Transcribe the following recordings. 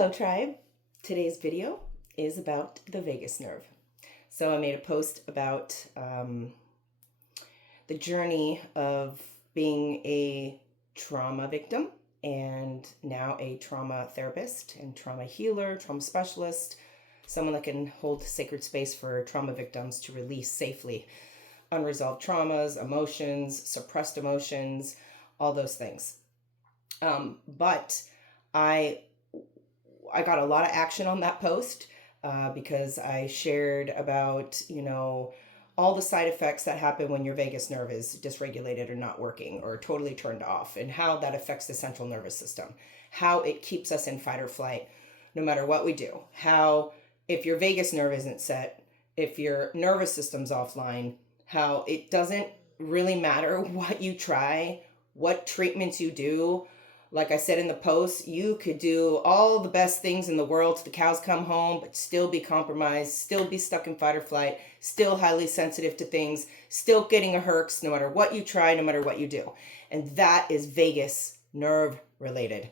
Hello tribe. Today's video is about the vagus nerve. So I made a post about the journey of being a trauma victim and now a trauma therapist and trauma healer, trauma specialist, someone that can hold sacred space for trauma victims to release safely unresolved traumas, emotions, suppressed emotions, all those things. But I got a lot of action on that post because I shared about, all the side effects that happen when your vagus nerve is dysregulated or not working or totally turned off, and how that affects the central nervous system, how it keeps us in fight or flight no matter what we do, how if your vagus nerve isn't set, if your nervous system's offline, how it doesn't really matter what you try, what treatments you do. Like I said in the post, you could do all the best things in the world till the cows come home, but still be compromised, still be stuck in fight or flight, still highly sensitive to things, still getting a herx no matter what you try, no matter what you do. And that is vagus nerve related.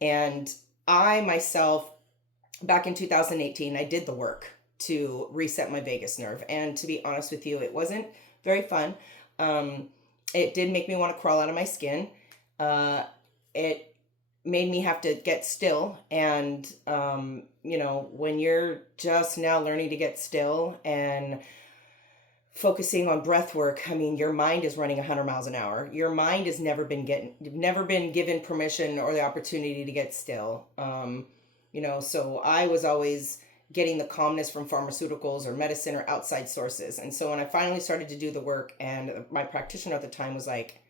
And I myself, back in 2018, I did the work to reset my vagus nerve. And to be honest with you, it wasn't very fun. It did make me want to crawl out of my skin. It made me have to get still. And, when you're just now learning to get still and focusing on breath work, I mean, your mind is running 100 miles an hour. Your mind has never been given permission or the opportunity to get still. So I was always getting the calmness from pharmaceuticals or medicine or outside sources. And so when I finally started to do the work, and my practitioner at the time was like,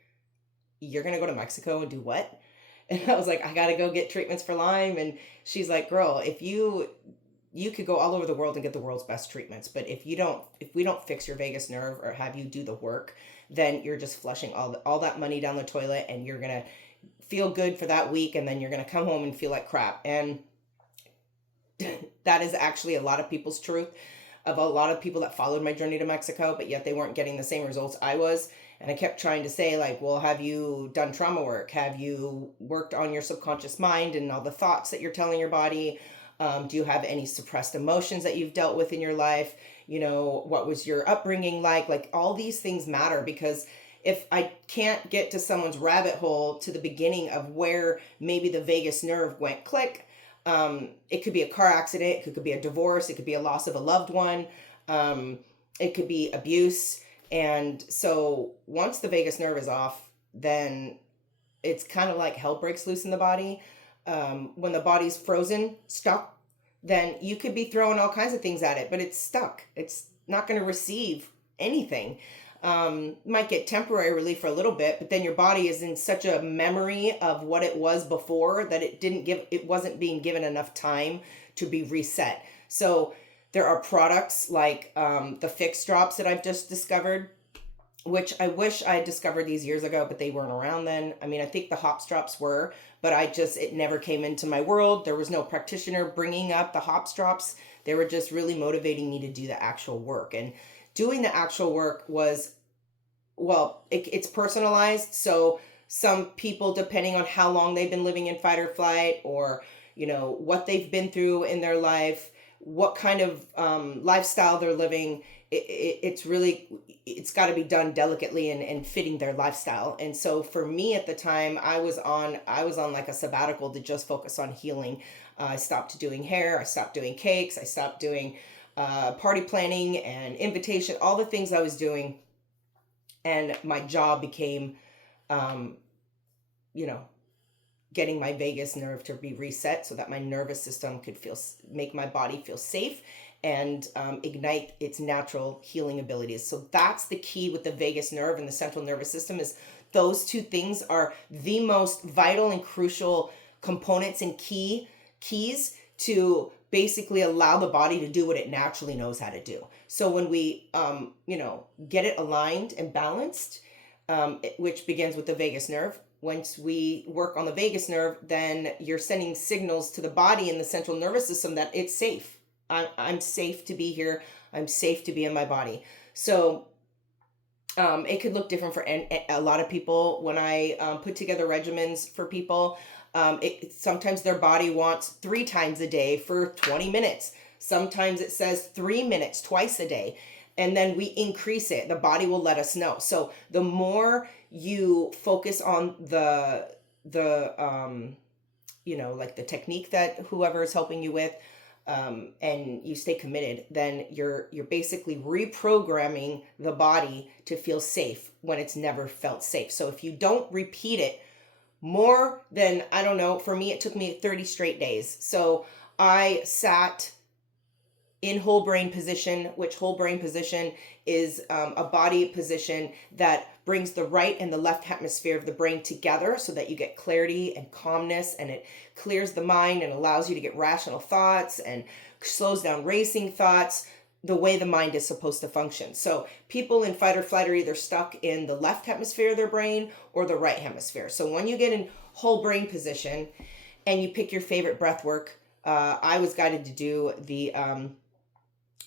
"You're going to go to Mexico and do what?" And I was like, "I got to go get treatments for Lyme." And she's like, "Girl, if you could go all over the world and get the world's best treatments, but if we don't fix your vagus nerve or have you do the work, then you're just flushing all that money down the toilet, and you're going to feel good for that week, and then you're going to come home and feel like crap." And that is actually a lot of people's truth, of a lot of people that followed my journey to Mexico, but yet they weren't getting the same results I was. And I kept trying to say, like, well, have you done trauma work? Have you worked on your subconscious mind and all the thoughts that you're telling your body? Do you have any suppressed emotions that you've dealt with in your life? What was your upbringing like? Like, all these things matter, because if I can't get to someone's rabbit hole to the beginning of where maybe the vagus nerve went click, it could be a car accident, it could be a divorce, it could be a loss of a loved one, it could be abuse. And so once the vagus nerve is off, then it's kind of like hell breaks loose in the body. When the body's frozen, stuck, then you could be throwing all kinds of things at it, but it's stuck. It's not going to receive anything. Might get temporary relief for a little bit, but then your body is in such a memory of what it was before that it wasn't being given enough time to be reset. So there are products like the Fix Drops that I've just discovered, which I wish I had discovered these years ago, but they weren't around then. I mean, I think the Hops Drops were, but it never came into my world. There was no practitioner bringing up the Hops Drops. They were just really motivating me to do the actual work. And doing the actual work was, it's personalized. So some people, depending on how long they've been living in fight or flight, or, what they've been through in their life, what kind of lifestyle they're living, it's got to be done delicately and fitting their lifestyle. And so for me at the time, I was on like a sabbatical to just focus on healing. I stopped doing hair, I stopped doing cakes, I stopped doing party planning and invitation, all the things I was doing. And my job became, getting my vagus nerve to be reset so that my nervous system could make my body feel safe and ignite its natural healing abilities. So that's the key with the vagus nerve and the central nervous system, is those two things are the most vital and crucial components and keys to basically allow the body to do what it naturally knows how to do. So when we, get it aligned and balanced, which begins with the vagus nerve, once we work on the vagus nerve, then you're sending signals to the body and the central nervous system that it's safe. I'm safe to be here. I'm safe to be in my body. So it could look different for a lot of people. When I put together regimens for people, Sometimes their body wants 3 times a day for 20 minutes. Sometimes it says 3 minutes twice a day. And then we increase it. The body will let us know. So the more you focus on the like the technique that whoever is helping you with, and you stay committed, then you're basically reprogramming the body to feel safe when it's never felt safe. So if you don't repeat it more than, I don't know, for me, it took me 30 straight days. So I sat in whole brain position, which whole brain position is a body position that brings the right and the left hemisphere of the brain together so that you get clarity and calmness, and it clears the mind and allows you to get rational thoughts and slows down racing thoughts the way the mind is supposed to function. So people in fight or flight are either stuck in the left hemisphere of their brain or the right hemisphere. So when you get in whole brain position and you pick your favorite breath work, I was guided to do the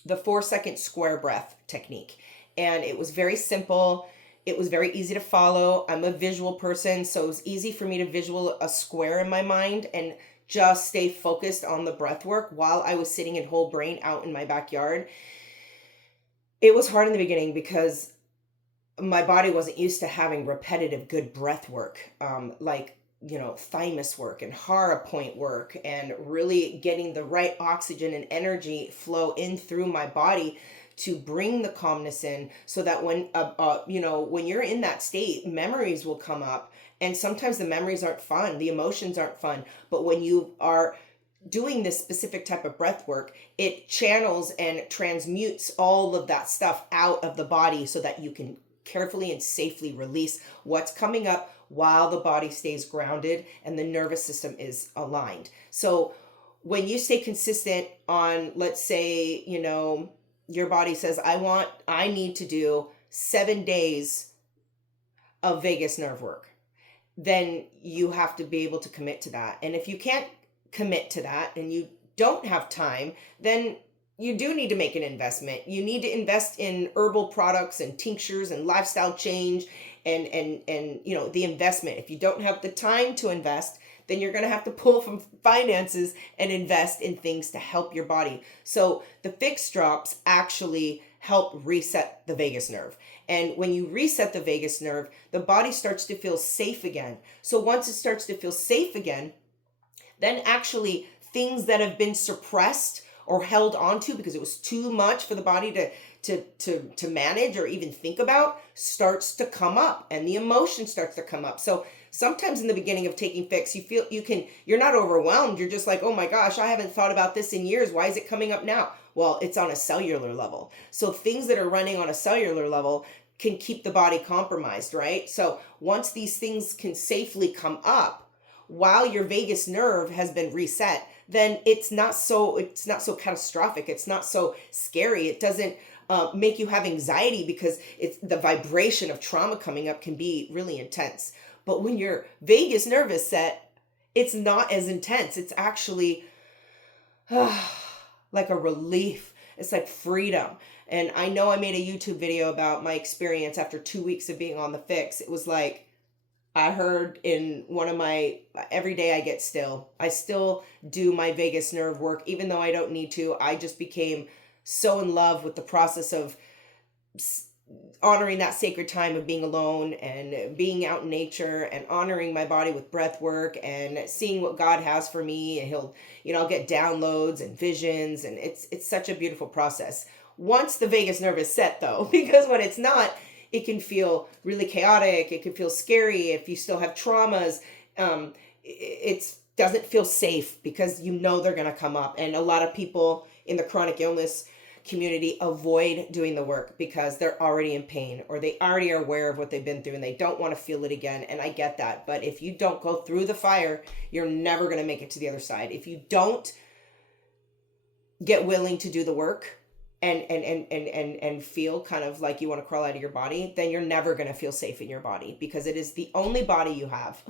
4-second square breath technique. And it was very simple. It was very easy to follow. I'm a visual person, so it was easy for me to visual a square in my mind and just stay focused on the breath work while I was sitting in whole brain out in my backyard. It was hard in the beginning because my body wasn't used to having repetitive good breath work, like thymus work and hara point work, and really getting the right oxygen and energy flow in through my body to bring the calmness in, so that when when you're in that state, memories will come up, and sometimes the memories aren't fun, the emotions aren't fun, but when you are doing this specific type of breath work, it channels and transmutes all of that stuff out of the body so that you can carefully and safely release what's coming up while the body stays grounded and the nervous system is aligned. So when you stay consistent on, let's say, your body says, I need to do 7 days of vagus nerve work, then you have to be able to commit to that. And if you can't commit to that and you don't have time, then you do need to make an investment. You need to invest in herbal products and tinctures and lifestyle change and the investment. If you don't have the time to invest, then you're going to have to pull from finances and invest in things to help your body. So the fix drops actually help reset the vagus nerve. And when you reset the vagus nerve, the body starts to feel safe again. So once it starts to feel safe again, then actually things that have been suppressed or held onto because it was too much for the body to manage or even think about starts to come up, and the emotion starts to come up. So sometimes in the beginning of taking fix, you feel you're not overwhelmed. You're just like, oh my gosh, I haven't thought about this in years. Why is it coming up now? Well, it's on a cellular level. So things that are running on a cellular level can keep the body compromised, right? So once these things can safely come up while your vagus nerve has been reset, then it's not so catastrophic. It's not so scary. It doesn't make you have anxiety because it's the vibration of trauma coming up can be really intense. But when your vagus nerve is set, it's not as intense. It's actually like a relief. It's like freedom. And I know I made a YouTube video about my experience after 2 weeks of being on the fix. It was like, I heard in one of my, every day I get still. I still do my vagus nerve work, even though I don't need to. I just became so in love with the process of honoring that sacred time of being alone and being out in nature and honoring my body with breath work and seeing what God has for me. And I'll get downloads and visions, and it's such a beautiful process. Once the vagus nerve is set though, because when it's not, it can feel really chaotic. It can feel scary. If you still have traumas, it doesn't feel safe because they're going to come up. And a lot of people in the chronic illness community avoid doing the work because they're already in pain or they already are aware of what they've been through and they don't want to feel it again. And I get that. But if you don't go through the fire, you're never going to make it to the other side. If you don't get willing to do the work and feel kind of like you want to crawl out of your body, then you're never going to feel safe in your body because it is the only body you have.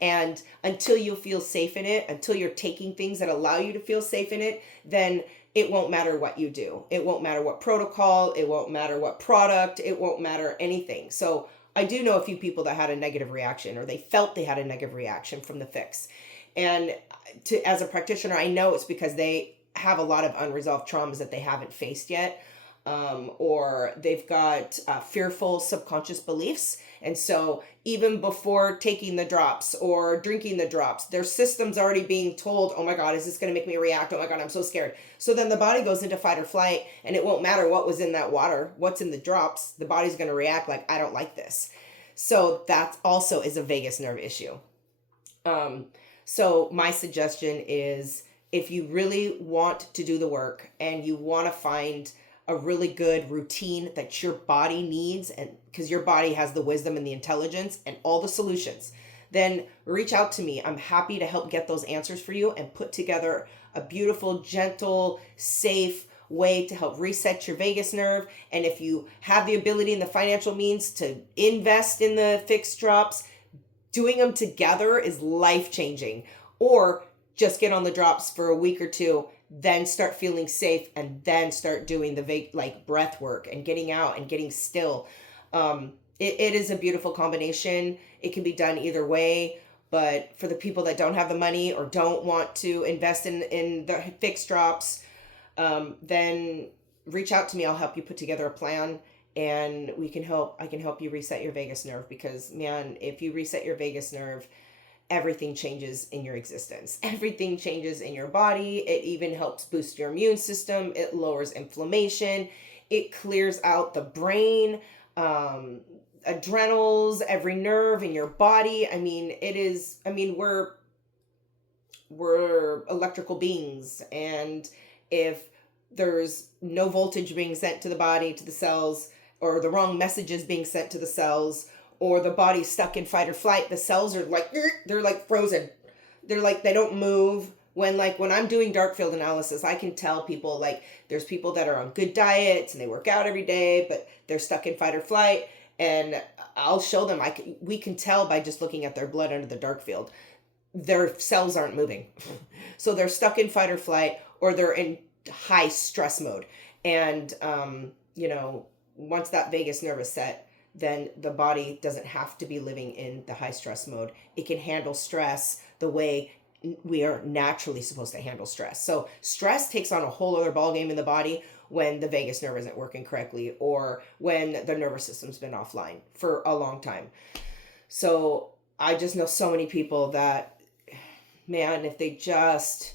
And until you feel safe in it, until you're taking things that allow you to feel safe in it, then it won't matter what you do. It won't matter what protocol, it won't matter what product, it won't matter anything. So I do know a few people that had a negative reaction, or they felt they had a negative reaction from the fix. And as a practitioner, I know it's because they have a lot of unresolved traumas that they haven't faced yet, or they've got fearful subconscious beliefs. And so even before taking the drops or drinking the drops, their system's already being told, oh my God, is this going to make me react? Oh my God, I'm so scared. So then the body goes into fight or flight, and it won't matter what was in that water, what's in the drops, the body's going to react like, I don't like this. So that also is a vagus nerve issue. So my suggestion is, if you really want to do the work and you want to find a really good routine that your body needs, and because your body has the wisdom and the intelligence and all the solutions, then reach out to me. I'm happy to help get those answers for you and put together a beautiful, gentle, safe way to help reset your vagus nerve. And if you have the ability and the financial means to invest in the fixed drops, doing them together is life-changing. Or just get on the drops for a week or two, then start feeling safe, and then start doing the breath work and getting out and getting still. It is a beautiful combination. It can be done either way, but for the people that don't have the money or don't want to invest in the fixed drops, then reach out to me. I'll help you put together a plan, and I can help you reset your vagus nerve, because man, if you reset your vagus nerve, everything changes in your existence. Everything changes in your body. It even helps boost your immune system. It lowers inflammation. It clears out the brain, adrenals, every nerve in your body. We're electrical beings. And if there's no voltage being sent to the body, to the cells, or the wrong messages being sent to the cells, or the body's stuck in fight or flight, the cells are like, they're like frozen. They're like, they don't move. When I'm doing dark field analysis, I can tell people, like, there's people that are on good diets and they work out every day, but they're stuck in fight or flight. And I'll show them, we can tell by just looking at their blood under the dark field, their cells aren't moving. So they're stuck in fight or flight, or they're in high stress mode. And, once that vagus nerve is set, then the body doesn't have to be living in the high stress mode. It can handle stress the way we are naturally supposed to handle stress. So stress takes on a whole other ballgame in the body when the vagus nerve isn't working correctly, or when the nervous system's been offline for a long time. So I just know so many people that, man, if they just,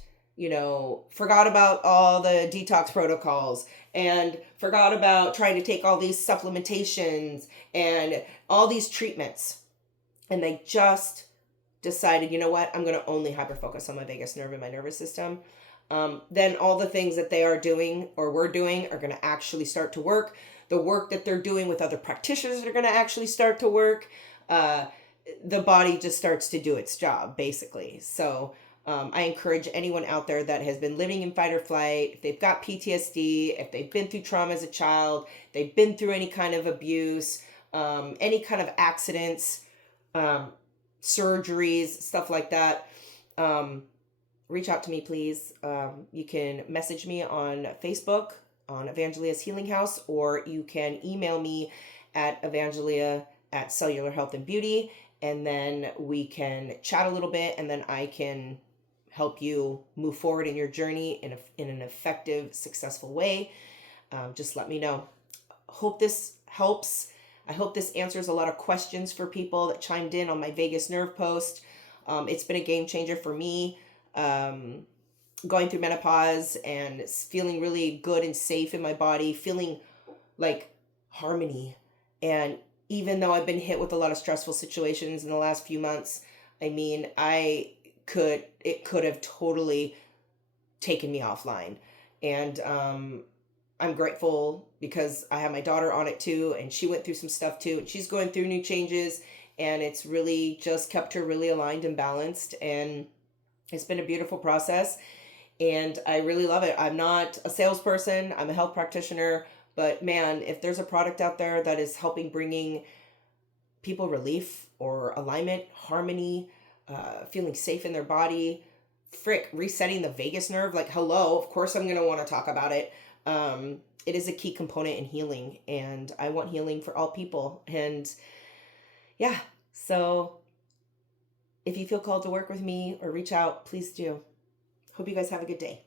forgot about all the detox protocols and forgot about trying to take all these supplementations and all these treatments, and they just decided, you know what, I'm going to only hyper-focus on my vagus nerve and my nervous system, then all the things that they are doing or we're doing are going to actually start to work. The work that they're doing with other practitioners are going to actually start to work. The body just starts to do its job, basically. So I encourage anyone out there that has been living in fight or flight, if they've got PTSD, if they've been through trauma as a child, they've been through any kind of abuse, any kind of accidents, surgeries, stuff like that, reach out to me, please. You can message me on Facebook on Evangelia's Healing House, or you can email me at evangelia@CellularHealth&Beauty, and then we can chat a little bit, and then I can help you move forward in your journey in an effective, successful way. Just let me know. Hope this helps. I hope this answers a lot of questions for people that chimed in on my vagus nerve post. It's been a game changer for me, going through menopause and feeling really good and safe in my body, feeling like harmony. And even though I've been hit with a lot of stressful situations in the last few months, it could have totally taken me offline. And I'm grateful because I have my daughter on it too, and she went through some stuff too, and she's going through new changes, and it's really just kept her really aligned and balanced, and it's been a beautiful process, and I really love it. I'm not a salesperson, I'm a health practitioner, but man, if there's a product out there that is helping bringing people relief or alignment, harmony, feeling safe in their body, resetting the vagus nerve, like, hello, of course I'm going to want to talk about it. It is a key component in healing, and I want healing for all people. And yeah, so if you feel called to work with me or reach out, please do. Hope you guys have a good day.